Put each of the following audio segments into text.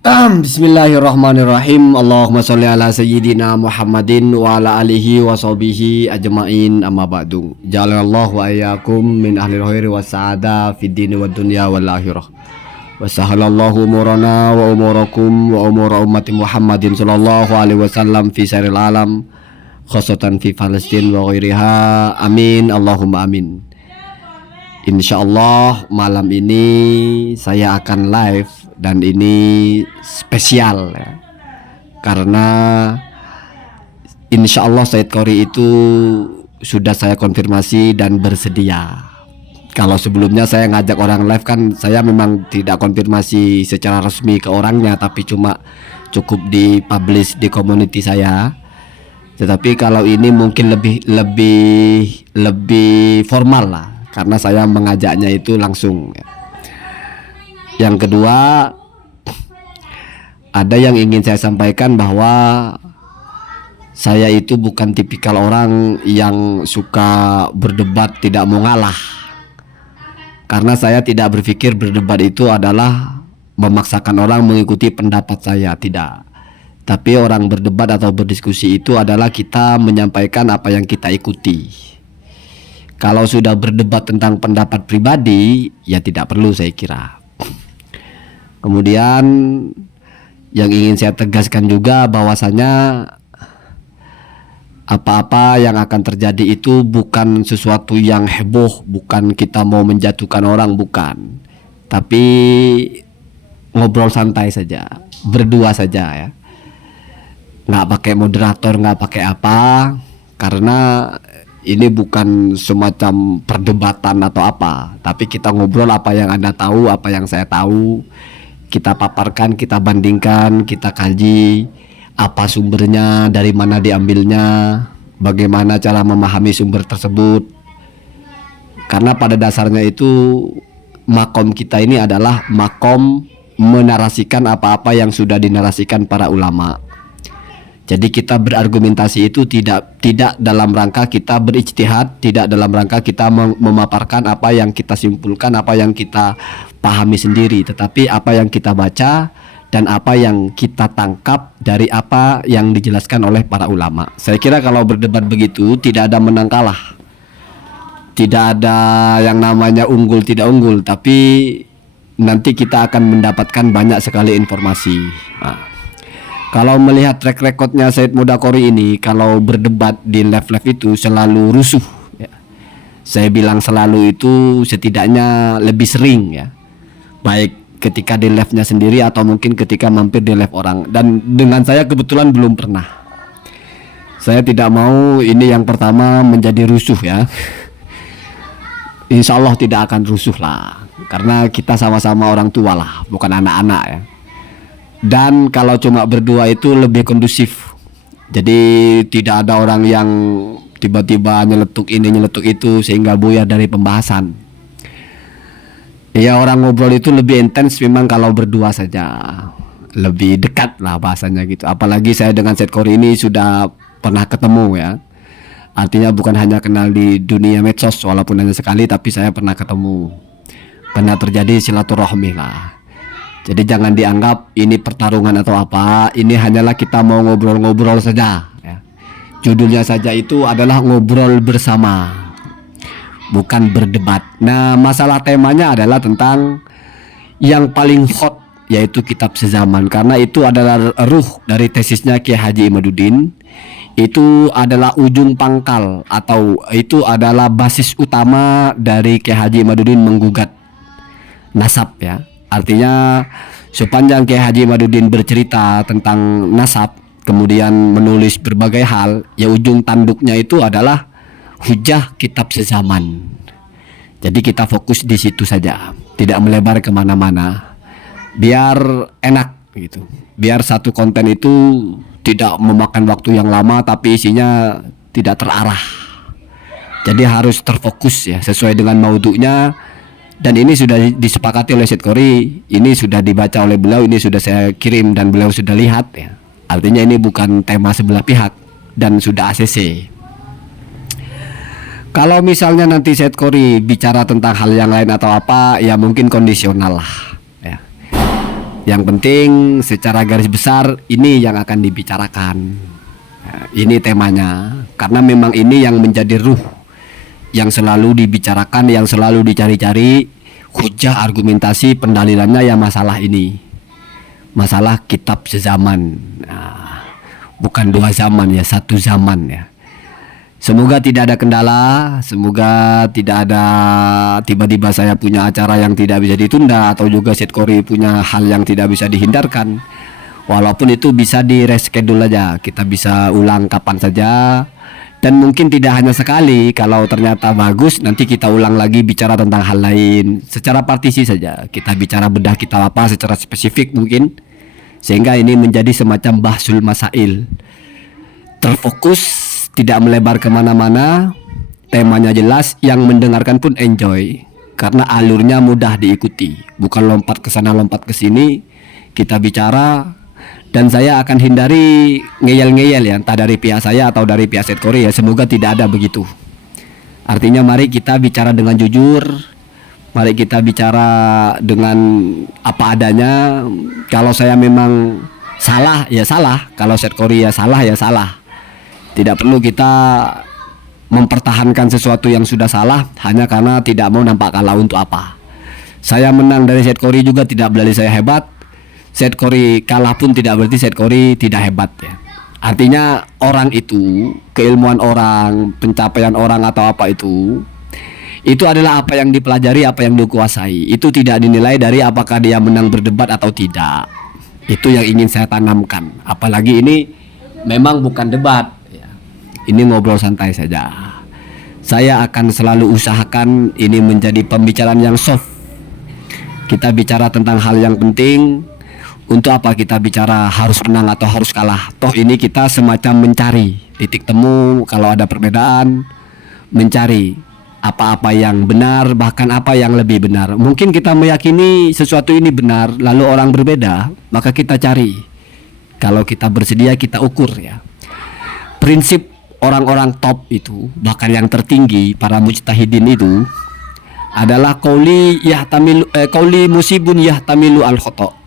Bismillahirrahmanirrahim. Allahumma sholli ala sayyidina Muhammadin wa ala alihi wa sahbihi ajma'in, amma ba'du. Ja'alallahu wa iyyakum min ahli khairi wa sa'ada fid dini wad dunya wal akhirah. Wa sahalallahu umurana wa umurakum wa umura ummati Muhammadin sallallahu alaihi wasallam fi sairil alam, khosatan fi Palestin wa ghairiha. Amin, Allahumma amin. Insyaallah malam ini saya akan live dan ini spesial ya. Karena insyaallah Said Qori itu sudah saya konfirmasi dan bersedia. Kalau sebelumnya saya ngajak orang live kan saya memang tidak konfirmasi secara resmi ke orangnya, tapi cuma cukup di publish di community saya. Tetapi kalau ini mungkin lebih formal lah, karena saya mengajaknya itu langsung ya. Yang kedua, ada yang ingin saya sampaikan bahwa saya itu bukan tipikal orang yang suka berdebat tidak mau ngalah. Karena saya tidak berpikir berdebat itu adalah memaksakan orang mengikuti pendapat saya, tidak. Tapi orang berdebat atau berdiskusi itu adalah kita menyampaikan apa yang kita ikuti. Kalau sudah berdebat tentang pendapat pribadi, ya tidak perlu saya kira. Kemudian yang ingin saya tegaskan juga bahwasanya apa-apa yang akan terjadi itu bukan sesuatu yang heboh, bukan kita mau menjatuhkan orang, bukan. Tapi ngobrol santai saja, berdua saja ya. Nggak pakai moderator, nggak pakai apa, karena ini bukan semacam perdebatan atau apa, tapi kita ngobrol apa yang Anda tahu, apa yang saya tahu. Kita paparkan, kita bandingkan, kita kaji apa sumbernya, dari mana diambilnya, bagaimana cara memahami sumber tersebut. Karena pada dasarnya itu makom kita ini adalah makom menarasikan apa-apa yang sudah dinarasikan para ulama. Jadi kita berargumentasi itu tidak dalam rangka kita berijtihad, tidak dalam rangka kita memaparkan apa yang kita simpulkan, apa yang kita pahami sendiri, tetapi apa yang kita baca dan apa yang kita tangkap dari apa yang dijelaskan oleh para ulama. Saya kira kalau berdebat begitu tidak ada menang kalah, tidak ada yang namanya unggul tidak unggul, tapi nanti kita akan mendapatkan banyak sekali informasi. Kalau melihat track recordnya Said Muda Qori ini, kalau berdebat di live-live itu selalu rusuh ya. Saya bilang selalu itu setidaknya lebih sering ya, baik ketika di live-nya sendiri atau mungkin ketika mampir di live orang. Dan dengan saya kebetulan belum pernah. Saya tidak mau ini yang pertama menjadi rusuh ya. Insya Allah tidak akan rusuh lah, karena kita sama-sama orang tua lah, bukan anak-anak ya. Dan kalau cuma berdua itu lebih kondusif. Jadi tidak ada orang yang tiba-tiba nyeletuk ini nyeletuk itu sehingga buyar dari pembahasan. Ya, orang ngobrol itu lebih intens memang kalau berdua saja, lebih dekat lah bahasanya gitu. Apalagi saya dengan Said Qori ini sudah pernah ketemu ya. Artinya bukan hanya kenal di dunia medsos, walaupun hanya sekali, tapi saya pernah ketemu, pernah terjadi silaturahmi lah. Jadi jangan dianggap ini pertarungan atau apa. Ini hanyalah kita mau ngobrol-ngobrol saja ya. Judulnya saja itu adalah ngobrol bersama, bukan berdebat. Nah, masalah temanya adalah tentang yang paling hot, yaitu kitab sezaman. Karena itu adalah ruh dari tesisnya Kiai Haji Imaduddin. Itu adalah ujung pangkal atau itu adalah basis utama dari Kiai Haji Imaduddin menggugat nasab ya. Artinya sepanjang Kiai Haji Imaduddin bercerita tentang nasab, kemudian menulis berbagai hal, ya ujung tanduknya itu adalah hujah kitab sezaman. Jadi kita fokus di situ saja, tidak melebar kemana-mana, biar enak gitu. Biar satu konten itu tidak memakan waktu yang lama, tapi isinya tidak terarah. Jadi harus terfokus ya, sesuai dengan maudhu'nya. Dan ini sudah disepakati oleh Said Qori, ini sudah dibaca oleh beliau, ini sudah saya kirim dan beliau sudah lihat ya. Artinya ini bukan tema sebelah pihak dan sudah ACC. Kalau misalnya nanti Said Qori bicara tentang hal yang lain atau apa, ya mungkin kondisional lah ya. Yang penting secara garis besar ini yang akan dibicarakan. Nah, ini temanya, karena memang ini yang menjadi ruh yang selalu dibicarakan, yang selalu dicari-cari hujah, argumentasi, pendalilannya ya masalah ini, masalah kitab sezaman. Nah, bukan dua zaman ya, satu zaman ya. Semoga tidak ada kendala, semoga tidak ada tiba-tiba saya punya acara yang tidak bisa ditunda, atau juga Setkori punya hal yang tidak bisa dihindarkan. Walaupun itu bisa di reschedule aja, kita bisa ulang kapan saja. Dan mungkin tidak hanya sekali, kalau ternyata bagus nanti kita ulang lagi bicara tentang hal lain. Secara partisi saja, kita bicara bedah kitab apa secara spesifik mungkin. Sehingga ini menjadi semacam bahsul masail, terfokus, tidak melebar kemana-mana, temanya jelas, yang mendengarkan pun enjoy karena alurnya mudah diikuti, bukan lompat ke sana lompat ke sini. Kita bicara, dan saya akan hindari ngeyel-ngeyel ya, entah dari pihak saya atau dari pihak Setkori ya, semoga tidak ada begitu. Artinya mari kita bicara dengan jujur, mari kita bicara dengan apa adanya. Kalau saya memang salah ya salah, kalau Setkori ya salah ya salah. Tidak perlu kita mempertahankan sesuatu yang sudah salah hanya karena tidak mau nampak kalah. Untuk apa? Saya menang dari Setkori juga tidak berarti saya hebat. Setkori kalah pun tidak berarti Setkori tidak hebat ya. Artinya orang itu, keilmuan orang, pencapaian orang atau apa itu adalah apa yang dipelajari, apa yang dikuasai. Itu tidak dinilai dari apakah dia menang berdebat atau tidak. Itu yang ingin saya tanamkan. Apalagi ini memang bukan debat. Ini ngobrol santai saja. Saya akan selalu usahakan ini menjadi pembicaraan yang soft. Kita bicara tentang hal yang penting. Untuk apa kita bicara harus menang atau harus kalah? Toh ini kita semacam mencari titik temu kalau ada perbedaan, mencari apa-apa yang benar, bahkan apa yang lebih benar. Mungkin kita meyakini sesuatu ini benar, lalu orang berbeda, maka kita cari. Kalau kita bersedia, kita ukur ya. Prinsip orang-orang top itu, bahkan yang tertinggi, para mujtahidin itu adalah qauli musibun yahtamilu al khata'.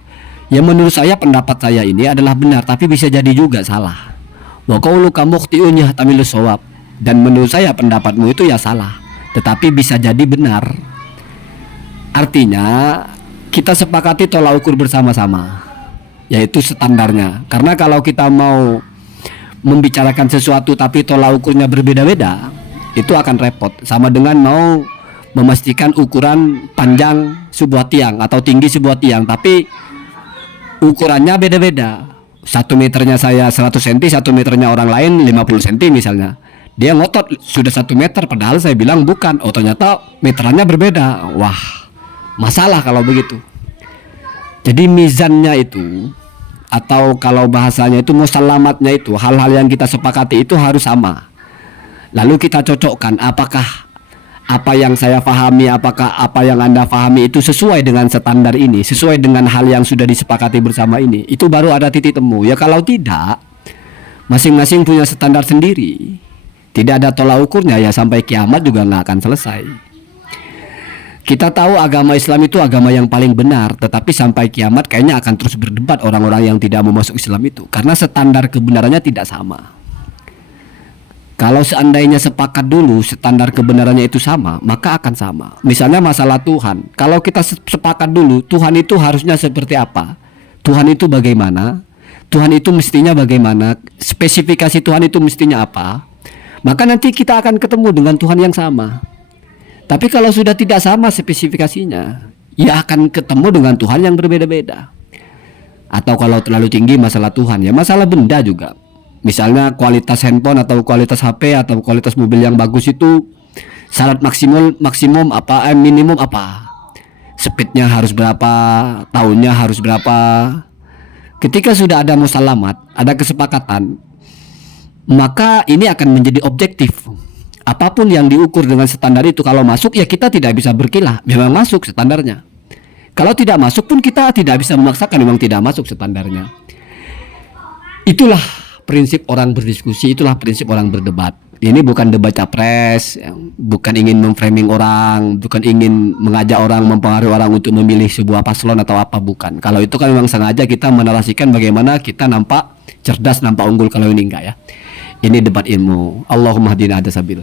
Ya menurut saya, pendapat saya ini adalah benar tapi bisa jadi juga salah. Wa qauluka mukhti'un yahtamilu shawab. Dan menurut saya pendapatmu itu ya salah, tetapi bisa jadi benar. Artinya kita sepakati tolak ukur bersama-sama, yaitu standarnya. Karena kalau kita mau membicarakan sesuatu tapi tolak ukurnya berbeda-beda, itu akan repot. Sama dengan mau memastikan ukuran panjang sebuah tiang atau tinggi sebuah tiang, tapi ukurannya beda-beda. 1 meternya saya 100 cm, 1 meternya orang lain 50 cm misalnya. Dia ngotot sudah 1 meter, padahal saya bilang bukan. Oh ternyata meterannya berbeda. Wah, masalah kalau begitu. Jadi mizannya itu, atau kalau bahasanya itu musalamatnya itu, hal-hal yang kita sepakati itu harus sama. Lalu kita cocokkan apakah apa yang saya pahami, apakah apa yang Anda pahami itu sesuai dengan standar ini, sesuai dengan hal yang sudah disepakati bersama ini. Itu baru ada titik temu. Ya kalau tidak, masing-masing punya standar sendiri, tidak ada tolak ukurnya, ya sampai kiamat juga nggak akan selesai. Kita tahu agama Islam itu agama yang paling benar, tetapi sampai kiamat kayaknya akan terus berdebat orang-orang yang tidak mau masuk Islam itu, karena standar kebenarannya tidak sama. Kalau seandainya sepakat dulu standar kebenarannya itu sama, maka akan sama. Misalnya masalah Tuhan, kalau kita sepakat dulu Tuhan itu harusnya seperti apa, Tuhan itu bagaimana, Tuhan itu mestinya bagaimana, spesifikasi Tuhan itu mestinya apa, maka nanti kita akan ketemu dengan Tuhan yang sama. Tapi kalau sudah tidak sama spesifikasinya, ya akan ketemu dengan Tuhan yang berbeda-beda. Atau kalau terlalu tinggi masalah Tuhan, ya masalah benda juga. Misalnya kualitas handphone atau kualitas HP atau kualitas mobil yang bagus itu syarat maksimum apa, minimum apa, speednya harus berapa, tahunnya harus berapa. Ketika sudah ada musalamat, ada kesepakatan, maka ini akan menjadi objektif. Apapun yang diukur dengan standar itu, kalau masuk ya kita tidak bisa berkilah, memang masuk standarnya. Kalau tidak masuk pun kita tidak bisa memaksakan, memang tidak masuk standarnya. Itulah prinsip orang berdiskusi, itulah prinsip orang berdebat. Ini bukan debat capres, bukan ingin memframing orang, bukan ingin mengajak orang, mempengaruhi orang untuk memilih sebuah paslon atau apa, bukan. Kalau itu kan memang sengaja kita menarasikan bagaimana kita nampak cerdas, nampak unggul. Kalau ini enggak ya. Ini debat ilmu. Allahumma hadina ada sabil.